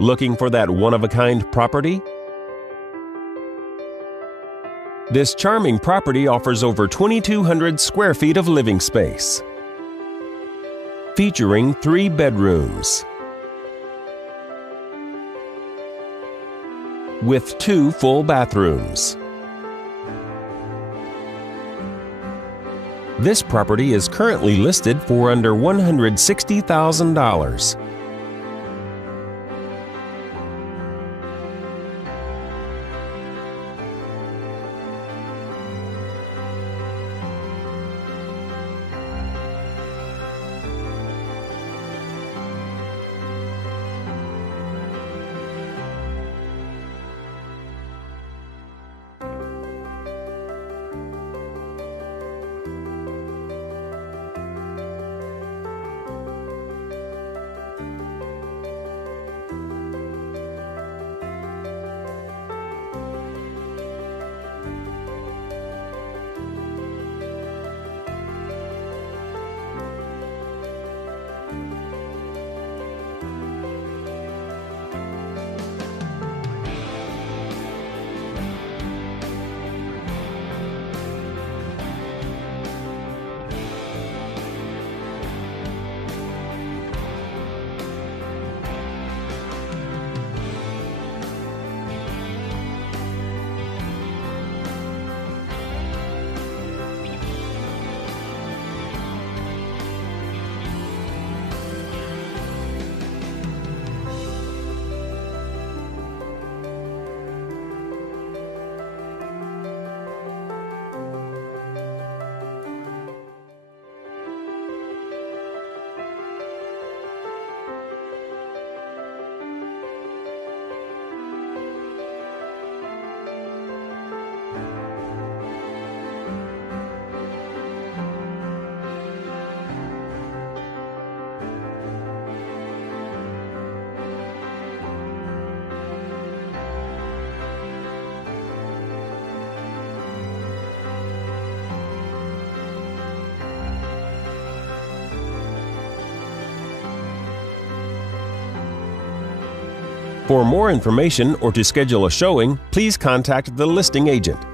Looking for that one-of-a-kind property? This charming property offers over 2,200 square feet of living space, featuring 3 bedrooms with 2 full bathrooms. This property is currently listed for under $160,000. For more information or to schedule a showing, please contact the listing agent.